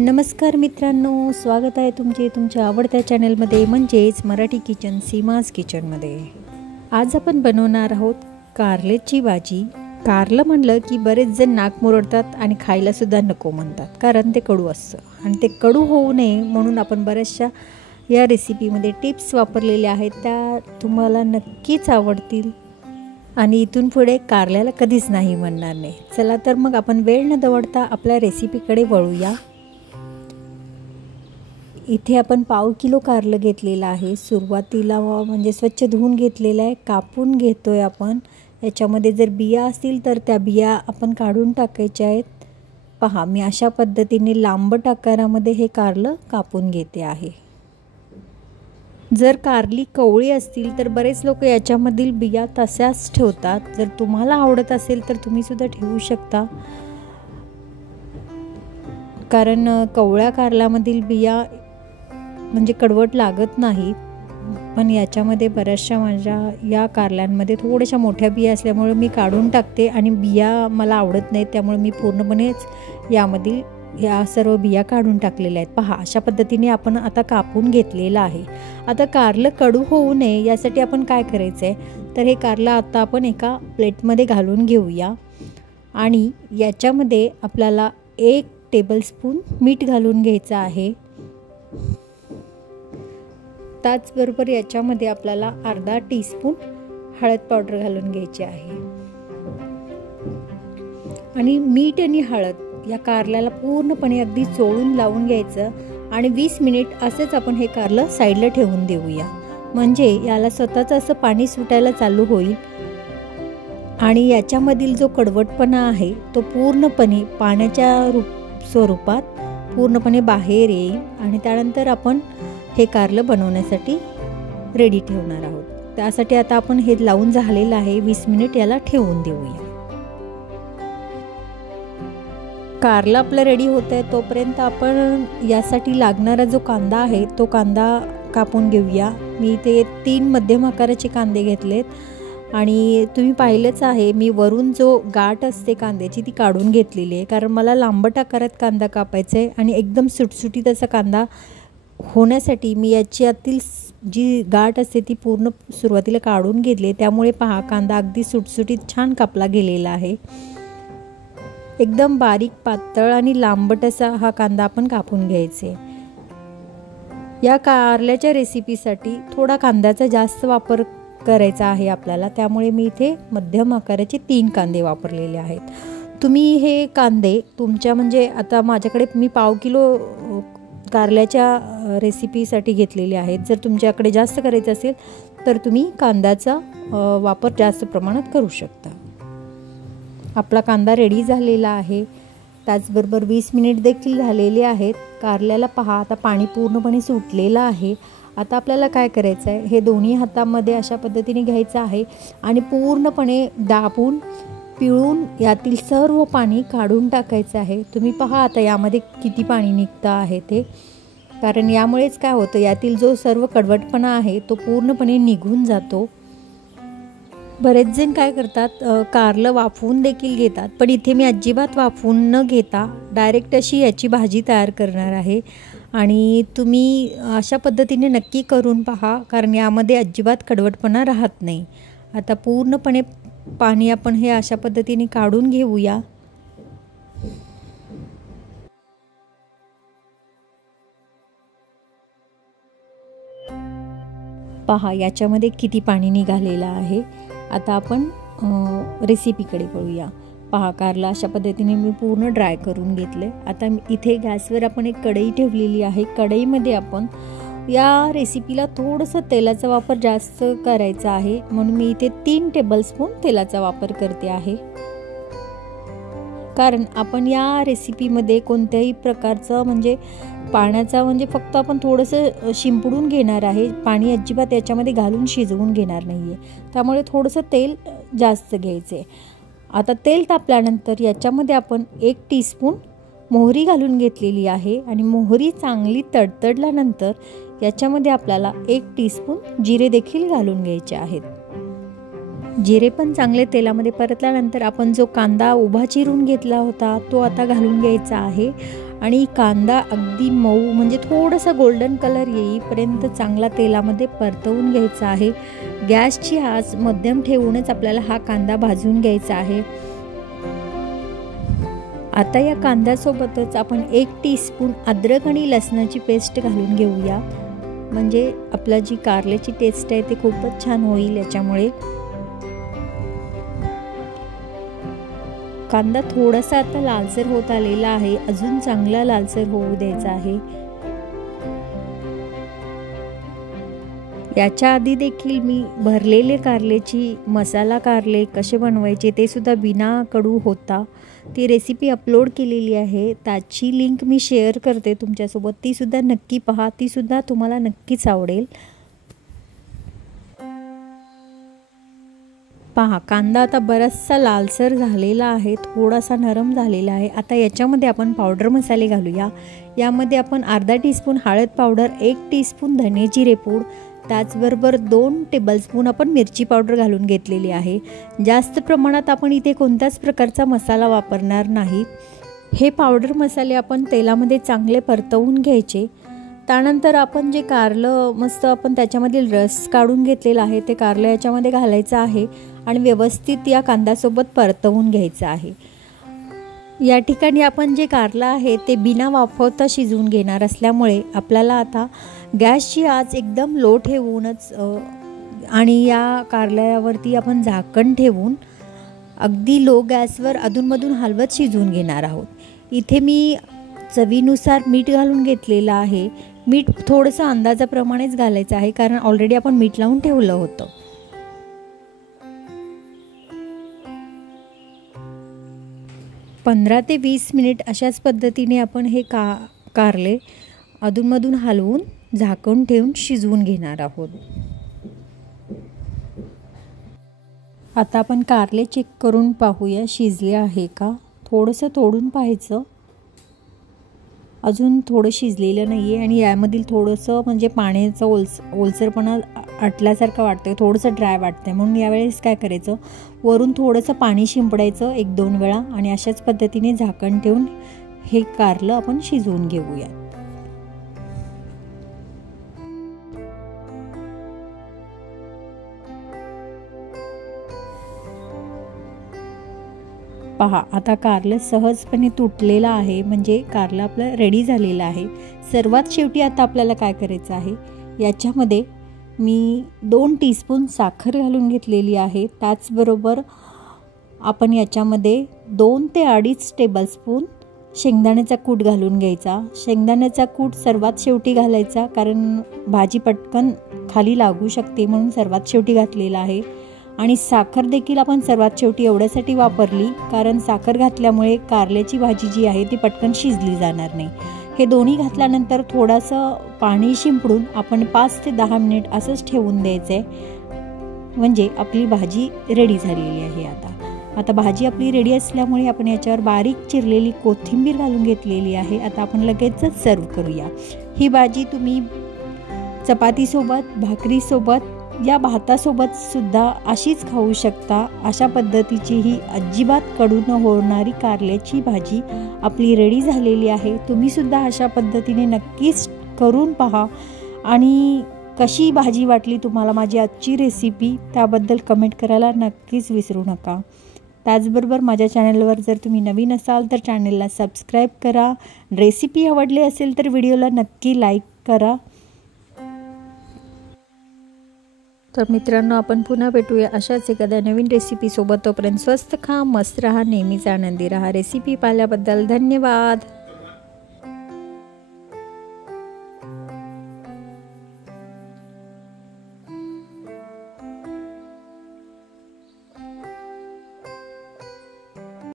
नमस्कार मित्रांनो, स्वागत आहे तुमचे तुमच्या आवडत्या चॅनलमध्ये म्हणजेच मराठी किचन सीमाज किचनमध्ये। आज आपण बनवणार आहोत कारल्याची भाजी। कारलं म्हणलं की बरेच जण नाक मुरडतात आणि खायला सुद्धा नको म्हणतात, कारण ते कडू असतं आणि ते कडू होऊ नये म्हणून आपण बऱ्याचशा या रेसिपीमध्ये टिप्स वापरलेल्या आहेत, त्या तुम्हाला नक्कीच आवडतील आणि इथून पुढे कारल्याला कधीच नाही म्हणणार नाही। चला तर मग आपण वेळ न दवडता आपल्या रेसिपीकडे वळूया। इथे आपण पाव किलो कारलं घेतलेलं आहे। सुरुवातीला म्हणजे स्वच्छ धुवून घेतलेलं आहे, कापून घेतोय आपण। याच्यामध्ये जर बिया असतील तर त्या बिया आपण काढून टाकायच्या आहेत। पहा, मी अशा पद्धतीने लांबट आकारामध्ये हे कारलं कापून घेते आहे। जर कारली कवळी असतील तर बरेच लोक याच्यामधील बिया तशाच ठेवतात। जर तुम्हाला आवडत असेल तर तुम्ही सुद्धा ठेवू शकता, कारण कवळ्या कारल्यामधील बिया म्हणजे कडवट लागत नाही। पण याच्यामध्ये बऱ्याचशा माझ्या या कारल्यांमध्ये थोड्याशा मोठ्या बिया असल्यामुळे मी काढून टाकते आणि बिया मला आवडत नाहीत, त्यामुळे मी पूर्णपणेच यामधील या सर्व बिया काढून टाकलेल्या आहेत। पहा, अशा पद्धतीने आपण आता कापून घेतलेलं आहे। आता कारलं कडू होऊ नये यासाठी आपण काय करायचं आहे तर हे कारलं आता आपण एका प्लेटमध्ये घालून घेऊया आणि याच्यामध्ये आपल्याला 1 टेबलस्पून मीठ घालून घ्यायचं आहे। त्याचबरोबर याच्यामध्ये आपल्याला अर्धा टीस्पून हळद पावडर घालून घ्यायची आहे आणि मीठ आणि हळद या कारल्याला पूर्णपणे अगदी चोळून लावून घ्यायचं आणि 20 मिनिट असंच आपण हे कारलं साईडला ठेवून देऊया, म्हणजे याला स्वतःच असं पाणी सुटायला चालू होईल आणि याच्यामधील जो कडवटपणा आहे तो पूर्णपणे पाण्याच्या स्वरूपात पूर्णपणे बाहेर येईल आणि त्यानंतर आपण हे कारलं बनवण्यासाठी रेडी ठेवणार आहोत। त्यासाठी आता आपण हे लावून झालेलं आहे, 20 मिनिट याला ठेवून देऊया। कारलं आपलं रेडी होत आहे, तोपर्यंत आपण यासाठी लागणारा जो कांदा आहे तो कांदा कापून घेऊया। मी इथे 3 मध्यम आकाराचे कांदे घेतलेत आणि तुम्ही पाहिलंच आहे, मी वरून जो गाठ असते कांद्याची ती काढून घेतलेली आहे, कारण मला लांबट आकारात कांदा कापायचा आहे आणि एकदम सुटसुटीत असा कांदा होण्यासाठी मी याच्यातील जी गाठ असते ती पूर्ण सुरुवातीला काढून घेतली। त्यामुळे पहा, कांदा अगदी सुटसुटीत छान कापला गेलेला आहे। एकदम बारीक पातळ आणि लांबट असा हा कांदा आपण कापून घ्यायचे। या कारल्याच्या रेसिपीसाठी थोडा कांद्याचा जास्त वापर करायचा आहे आपल्याला, त्यामुळे मी इथे मध्यम आकाराचे 3 कांदे वापरलेले आहेत। तुम्ही हे कांदे तुमच्या म्हणजे आता माझ्याकडे मी पाव किलो कारल्याच्या रेसिपीसाठी घेतलेले आहेत। जर तुमच्याकडे जास्त करायचं असेल तर तुम्ही कांद्याचा वापर जास्त प्रमाणात करू शकता। आपला कांदा रेडी झालेला आहे, त्याचबरोबर 20 मिनिट देखील झालेले आहेत। कारल्याला पहा, आता पाणी पूर्णपणे सुटलेलं आहे। आता आपल्याला काय करायचं आहे, हे दोन्ही हातामध्ये अशा पद्धतीने घ्यायचं आहे आणि पूर्णपणे दाबून पिळून यातील सर्व पाणी काढून टाकायचं आहे। तुम्ही पहा आता यामध्ये किती पाणी निघतं आहे ते, कारण यामुळेच काय होतं, यातील जो सर्व कडवटपणा आहे तो पूर्णपणे निघून जातो। बरेच जण काय करतात, कारलं वाफवून देखील घेतात, पण इथे मी अजिबात वाफवून न घेता डायरेक्ट अशी याची भाजी तयार करणार आहे आणि तुम्ही अशा पद्धतीने नक्की करून पहा, कारण यामध्ये अजिबात कडवटपणा राहत नाही। आता पूर्णपणे पाणी आपण हे अशा पद्धतीने काढून घेऊया। पहा, याच्यामध्ये किती पाणी निघालेलं आहे। आता आपण रेसिपीकडे वळूया। पहा, कारला अशा पद्धतीने मी पूर्ण ड्राय करून घेतले। आता इथे गॅसवर आपण एक कढई ठेवलेली आहे। कढईमध्ये आपण या रेसिपीला थोडंसं तेलाचा वापर जास्त करायचा आहे, म्हणून मी इथे 3 टेबलस्पून तेलाचा वापर करते आहे, कारण आपण या रेसिपीमध्ये कोणत्याही प्रकारचं म्हणजे पाण्याचा म्हणजे फक्त आपण थोडंसं शिंपडून घेणार आहे, पाणी अजिबात याच्यामध्ये घालून शिजवून घेणार नाही आहे, त्यामुळे थोडंसं तेल जास्त घ्यायचं आहे। आता तेल तापल्यानंतर याच्यामध्ये आपण 1 टीस्पून मोहरी घालून घेतलेली आहे आणि मोहरी चांगली तडतडल्यानंतर याच्यामध्ये आपल्याला 1 टीस्पून जिरे देखील घालून घ्यायचे आहेत। जिरे पण चांगले तेलामध्ये परतल्यानंतर आपण जो कांदा उभा चिरून घेतला होता तो आता घालून घ्यायचा आहे आणि कांदा अगदी मऊ म्हणजे थोडासा गोल्डन कलर येईपर्यंत चांगला तेलामध्ये परतवून घ्यायचा आहे। गॅसची आच मध्यम ठेवूनच आपल्याला हा कांदा भाजून घ्यायचा आहे। आता या कांद्यासोबतच आपण 1 टीस्पून अद्रक आणि लसणाची पेस्ट घालून घेऊया, म्हणजे आपला जी कारल्याची टेस्ट आहे ते खूपच छान होईल याच्यामुळे। कांदा थोडासा आता लालसर होत आलेला आहे, अजून चांगला लालसर होऊ द्यायचा आहे। याच्या आधी देखील मी भरलेले कारल्याची मसाला कारले कसे बनवायचे ते सुद्धा बिना कडू होता ती रेसिपी अपलोड केलेली आहे, त्याची लिंक मी शेअर करते तुमच्यासोबत, ती सुद्धा नक्की पहा, ती सुद्धा तुम्हाला नक्कीच आवडेल। पहा कांदा आता बराचसा लालसर झालेला आहे, थोडासा नरम झालेला आहे। आता याच्यामध्ये आपण पावडर मसाले घालूया। यामध्ये आपण अर्धा टीस्पून हळद पावडर, 1 टीस्पून धने जिरे पूड, त्याचबरोबर 2 टेबलस्पून आपण मिरची पावडर घालून घेतलेली आहे। जास्त प्रमाणात आपण इथे कोणत्याच प्रकारचा मसाला वापरणार नाही। हे पावडर मसाले आपण तेलामध्ये चांगले परतवून घ्यायचे। त्यानंतर आपण जे कारलं मस्त आपण त्याच्यामधील रस काढून घेतलेला आहे ते कारलं याच्यामध्ये घालायचं आहे आणि व्यवस्थित या कांद्यासोबत परतवून घ्यायचं आहे। या ठिकाणी आपण जे कारलं आहे ते बिना वाफवता शिजवून घेणार असल्यामुळे आपल्याला आता गॅसची आच एकदम लो ठेवूनच आणि या कारल्यावरती आपण झाकण ठेवून अगदी लो गॅसवर अधूनमधून हलवत शिजवून घेणार आहोत। इथे मी चवीनुसार मीठ घालून घेतलेलं आहे। मीठ थोडंसं अंदाजाप्रमाणेच घालायचं आहे, कारण ऑलरेडी आपण मीठ लावून ठेवलं होतं। पंधरा ते 20 मिनिट अशाच पद्धतीने आपण हे कारले अधूनमधून हलवून झाकून ठेवून शिजवून घेणार आहोत। आता आपण कारले चेक करून पाहूया शिजले आहे का, थोडंसं तोडून पाहायचं, अजून थोडं शिजलेलं नाही आहे आणि यामधील थोडंसं म्हणजे पाण्याचा ओलसरपणा आटल्यासारखं वाटतंय, थोडंसं ड्राय वाटतंय, म्हणून यावेळेस काय करायचं, वरून थोडंसं पाणी शिंपडायचं 1-2 वेळा आणि अशाच पद्धतीने झाकण ठेवून हे कारलं आपण शिजवून घेऊया। पहा आता कारलं सहजपणे तुटलेलं आहे, म्हणजे कारलं आपलं रेडी झालेलं आहे। सर्वात शेवटी आता आपल्याला काय करायचं आहे, याच्यामध्ये मी 2 टीस्पून साखर घालून घेतलेली आहे। त्याचबरोबर आपण याच्यामध्ये 2 ते 2.5 टेबलस्पून शेंगदाण्याचा कूट घालून घ्यायचा। शेंगदाण्याचा कूट सर्वात शेवटी घालायचा, कारण भाजी पटकन खाली लागू शकते म्हणून सर्वात शेवटी घातलेला आहे। आणि साखर देखील आपण सर्वात शेवटी एवढ्यासाठी वापरली, कारण साखर घातल्यामुळे कारल्याची भाजी जी आहे ती पटकन शिजली जाणार नाही। हे दोन्ही घातल्यानंतर थोडंसं पाणी शिंपडून आपण 5 ते 10 मिनिट असंच ठेवून द्यायचं आहे, म्हणजे आपली भाजी रेडी झालेली आहे। आता भाजी आपली रेडी असल्यामुळे आपण याच्यावर बारीक चिरलेली कोथिंबीर घालून घेतलेली आहे। आता आपण लगेचच सर्व करूया। ही भाजी तुम्ही चपातीसोबत, भाकरीसोबत या भातासोबत सुद्धा अशीच खाऊ शकता। अशा पद्धतीची ही अजिबात कडू न होणारी कारल्याची भाजी आपली रेडी झालेली आहे। तुम्ही सुद्धा अशा पद्धतीने नक्कीच करून पहा आणि कशी भाजी वाटली तुम्हाला माझी आजची रेसिपी त्याबद्दल कमेंट करायला नक्कीच विसरू नका। त्याचबरोबर माझ्या चॅनलवर जर तुम्ही नवीन असाल तर चॅनलला सबस्क्राईब करा। रेसिपी आवडली असेल तर व्हिडिओला नक्की लाईक करा। तर मित्रांनो, आपण पुन्हा भेटूया अशाच एखाद्या नवीन रेसिपीसोबत। तोपर्यंत स्वस्त खा, मस्त रहा, नेहमीच आनंदी रहा। रेसिपी पाहिल्याबद्दल धन्यवाद।